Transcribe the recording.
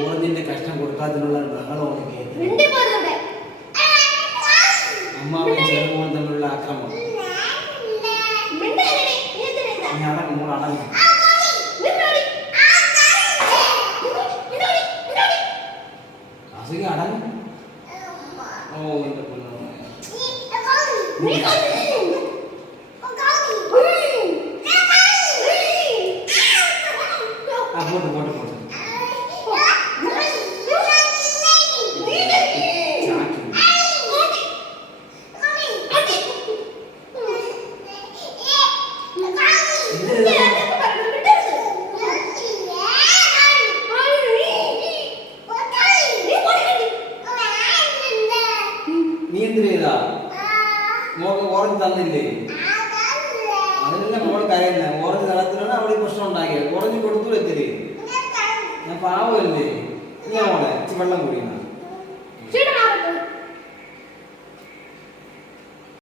ഓറഞ്ചിന്റെ കഷ്ണം കൊടുക്കാതിനുള്ള ബഹളമാണ് അമ്മാവൻ ചെറുമോൻ തമ്മിലുള്ള ആക്രമണം. മോൾ അടങ്ങും. അടങ്ങും. ഓ എന്റെ പോട്ട് പോട്ട് പോട്ട് നീ എന്തിനാ ചെയ്താ മോൾക്ക് ഓറഞ്ച് തന്നില്ലേ? അതിനെല്ലാം മോൾ കരയുന്ന ഓറഞ്ച് തളത്തിലാണ് അവിടെ പ്രശ്നം ഉണ്ടാക്കിയത്. ഓറഞ്ച് കൊടുത്തു എത്തില്ലേ? ഞാൻ പാവല്ലേ? ഞാൻ മോളെ വെള്ളം കുടിക്കണം.